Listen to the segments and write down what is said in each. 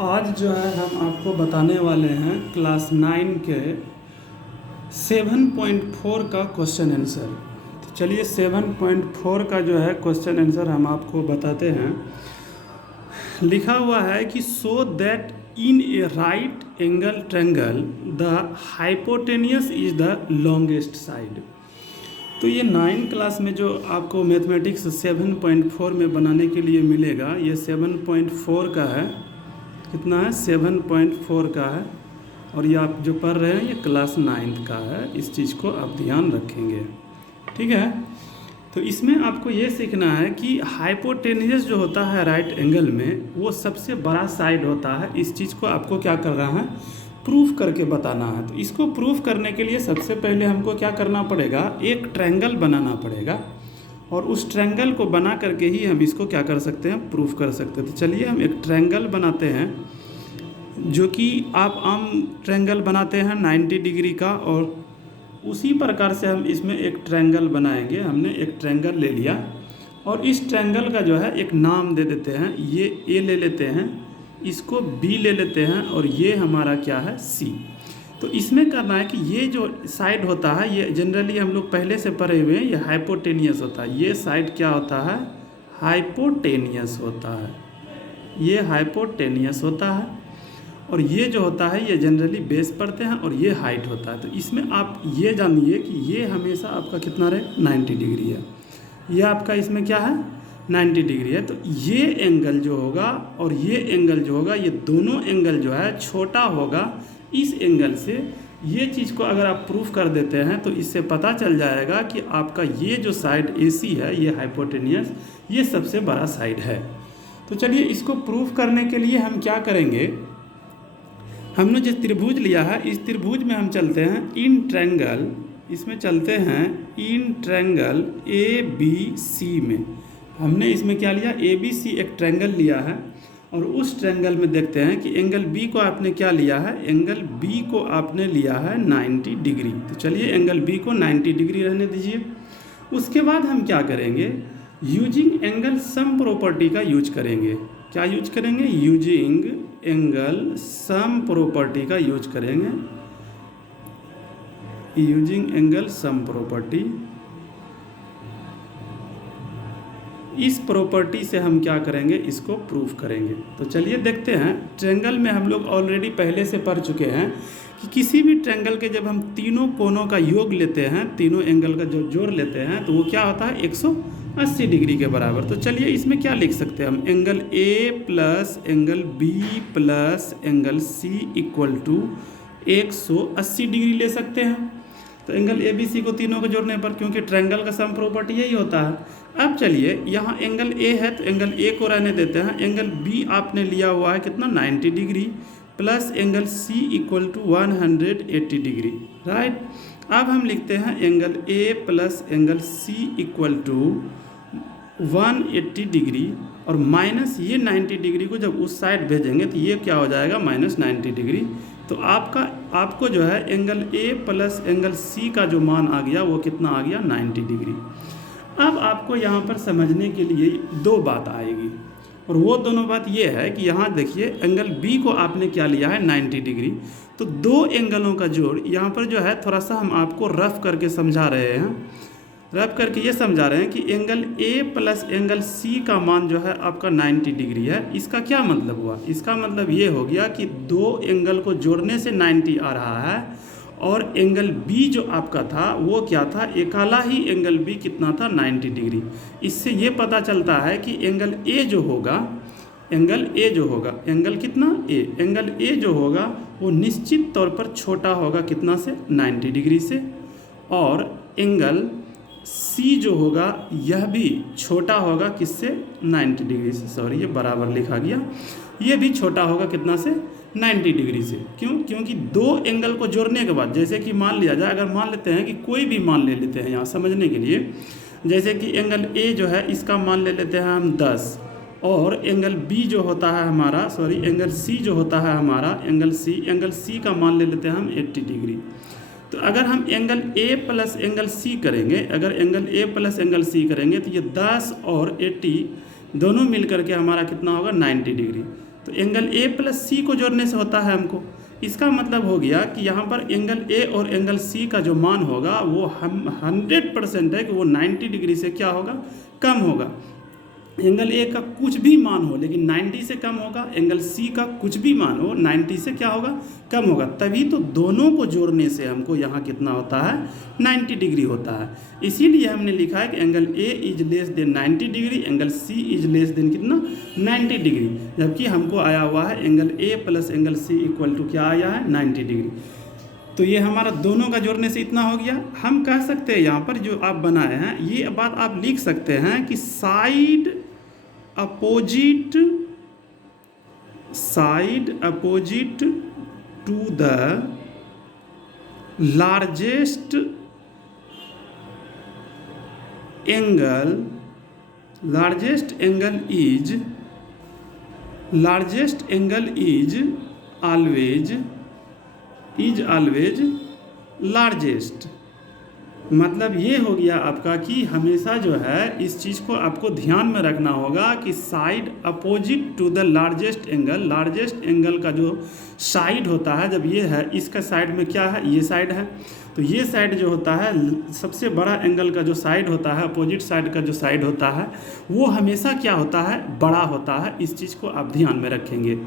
आज जो है हम आपको बताने वाले हैं क्लास 9 के 7.4 का क्वेश्चन आंसर। तो चलिए 7.4 का जो है क्वेश्चन आंसर हम आपको बताते हैं। लिखा हुआ है कि so that in A right angle triangle the hypotenuse is the longest side. तो ये 9 क्लास में जो आपको मैथमेटिक्स 7.4 में बनाने के लिए मिलेगा, ये 7.4 का है। कितना है? 7.4 का है। और ये आप जो पढ़ रहे हैं ये क्लास 9 का है। इस चीज़ को आप ध्यान रखेंगे, ठीक है। तो इसमें आपको ये सीखना है कि हाइपोटेनियस जो होता है राइट एंगल में, वो सबसे बड़ा साइड होता है। इस चीज़ को आपको क्या करना है? प्रूफ करके बताना है। तो इसको प्रूफ करने के लिए सबसे पहले हमको क्या करना पड़ेगा? एक ट्रायंगल बनाना पड़ेगा, और उस ट्रायंगल को बना करके ही हम इसको क्या कर सकते हैं? प्रूफ कर सकते हैं। तो चलिए हम एक ट्रायंगल बनाते हैं, जो कि आप आम ट्रायंगल बनाते हैं 90 डिग्री का, और उसी प्रकार से हम इसमें एक ट्रायंगल बनाएंगे। हमने एक ट्रायंगल ले लिया और इस ट्रायंगल का जो है एक नाम दे देते हैं। ये ए ले लेते हैं, इसको बी ले लेते हैं, और ये हमारा क्या है? सी। तो इसमें करना है कि ये जो साइड होता है, ये जनरली हम लोग पहले से पढ़े हुए हैं, ये हाइपोटेनियस होता है। ये साइड क्या होता है? हाइपोटेनियस होता है। ये हाइपोटेनियस होता है, और ये जो होता है ये जनरली बेस पढ़ते हैं, और ये हाइट होता है। तो इसमें आप ये जानिए कि ये हमेशा आपका कितना रहे? 90 डिग्री है। ये आपका इसमें क्या है? 90 डिग्री है। तो ये एंगल जो होगा और ये एंगल जो होगा, ये दोनों एंगल जो है छोटा होगा इस एंगल से। ये चीज़ को अगर आप प्रूफ कर देते हैं तो इससे पता चल जाएगा कि आपका ये जो साइड AC है, ये हाइपोटेनियस, ये सबसे बड़ा साइड है। तो चलिए इसको प्रूफ करने के लिए हम क्या करेंगे? हमने जो त्रिभुज लिया है, इस त्रिभुज में हम चलते हैं इन ट्रायंगल, इसमें चलते हैं इन ट्रायंगल ABC में। हमने इसमें क्या लिया? ABC एक ट्रायंगल लिया है, और उस ट्रायंगल में देखते हैं कि एंगल B को आपने क्या लिया है? एंगल B को आपने लिया है 90 डिग्री। तो चलिए एंगल B को 90 डिग्री रहने दीजिए। उसके बाद हम क्या करेंगे? यूजिंग एंगल सम प्रॉपर्टी का यूज करेंगे। क्या यूज करेंगे? यूजिंग एंगल सम प्रॉपर्टी का यूज करेंगे। यूजिंग एंगल सम प्रॉपर्टी, इस प्रॉपर्टी से हम क्या करेंगे? इसको प्रूफ करेंगे। तो चलिए देखते हैं। ट्रायंगल में हम लोग ऑलरेडी पहले से पढ़ चुके हैं कि किसी भी ट्रायंगल के जब हम तीनों कोनों का योग लेते हैं, तीनों एंगल का जो जोड़ लेते हैं, तो वो क्या होता है? 180 डिग्री के बराबर। तो चलिए इसमें क्या लिख सकते हैं हम? Angle A plus angle B plus angle C equal to 180 degree ले सकते हैं। तो एंगल ABC को तीनों को जोड़ने पर, क्योंकि ट्रायंगल का सम प्रॉपर्टी यही होता है। अब चलिए यहाँ एंगल A है तो एंगल A को रहने देते हैं। एंगल B आपने लिया हुआ है कितना? 90 degree, plus angle C equal to 180 degree, right. अब हम लिखते हैं angle A plus angle C equal to 180 degree, और माइनस ये 90 डिग्री को जब उस साइड भेजेंगे तो ये क्या हो जाएगा? -90 डिग्री। तो आपको जो है angle A plus angle C का जो मान आ गया, वो कितना आ गया? 90 डिग्री। अब आपको यहाँ पर समझने के लिए दो बात आएगी, और वो दोनों बात ये है कि यहाँ देखिए एंगल B को आपने क्या लिया है? 90 डिग्री। तो दो एंगलों का जोड़ यहाँ पर जो है, थोड़ा सा हम आपको रफ करके समझा रहे हैं। रफ करके ये समझा रहे हैं कि angle A plus angle C का मान जो है आपका 90 डिग्री है। इसका क्या मतलब हुआ? इसका मतलब ये हो गया कि दो एंगल को जोड़ने से 90 आ रहा है, और एंगल B जो आपका था वो क्या था? अकेला ही एंगल B कितना था? 90 डिग्री। इससे ये पता चलता है कि एंगल A जो होगा, एंगल कितना? A, एंगल A जो होगा वो निश्चित तौर पर छोटा होगा कितना से? 90 डिग्री से। और एंगल C जो होगा यह भी छोटा होगा किससे? 90 डिग्री से। सॉरी, ये बराबर लिखा गया। ये भी छोटा होगा कितना से? 90 डिग्री से। क्यों? क्योंकि दो एंगल को जोड़ने के बाद, जैसे कि मान लिया जाए, अगर मान लेते हैं कि कोई भी मान ले लेते हैं यहाँ समझने के लिए, जैसे कि एंगल A जो है इसका मान ले लेते हैं हम 10, और एंगल B जो होता है हमारा, एंगल C जो होता है हमारा, एंगल C का मान ले लेते हैं हम 80 डिग्री। तो अगर हम angle A plus angle C करेंगे, अगर angle A plus angle C करेंगे, तो ये 10 और 80 दोनों मिल करके हमारा कितना होगा? 90 डिग्री। तो एंगल ए प्लस सी को जोड़ने से होता है हमको। इसका मतलब हो गया कि यहाँ पर एंगल ए और एंगल सी का जो मान होगा वो हम 100% है कि वो 90 डिग्री से क्या होगा, कम होगा। एंगल ए का कुछ भी मान हो लेकिन 90 से कम होगा, एंगल सी का कुछ भी मान हो 90 से क्या होगा, कम होगा। तभी तो दोनों को जोड़ने से हमको यहाँ कितना होता है, 90 डिग्री होता है। इसीलिए हमने लिखा है कि angle A is less than 90 degree, angle C is less than कितना, 90 डिग्री। जबकि हमको आया हुआ है angle A plus angle C equal to क्या आया है, 90 डिग्री। तो ये हमारा दोनों का जोड़ने से इतना हो गया। हम कह सकते हैं यहाँ पर जो आप बनाए हैं ये बात आप लिख सकते हैं कि side opposite to the largest angle is always largest. मतलब ये हो गया आपका कि हमेशा जो है इस चीज़ को आपको ध्यान में रखना होगा कि side opposite to the largest angle का जो साइड होता है, जब ये है इसका साइड में क्या है, ये साइड है, तो ये साइड जो होता है सबसे बड़ा एंगल का जो साइड होता है, अपोजिट साइड का जो साइड होता है वो हमेशा क्या होता है, बड़ा होता है। इस चीज़ को आप ध्यान में रखेंगे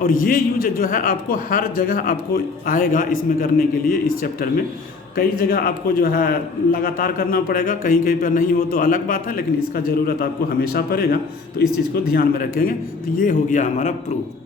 और ये यूज जो है आपको हर जगह आपको आएगा इसमें करने के लिए। इस चैप्टर में कई जगह आपको जो है लगातार करना पड़ेगा, कहीं कहीं पर नहीं हो तो अलग बात है, लेकिन इसका ज़रूरत आपको हमेशा पड़ेगा। तो इस चीज़ को ध्यान में रखेंगे। तो ये हो गया हमारा प्रूफ।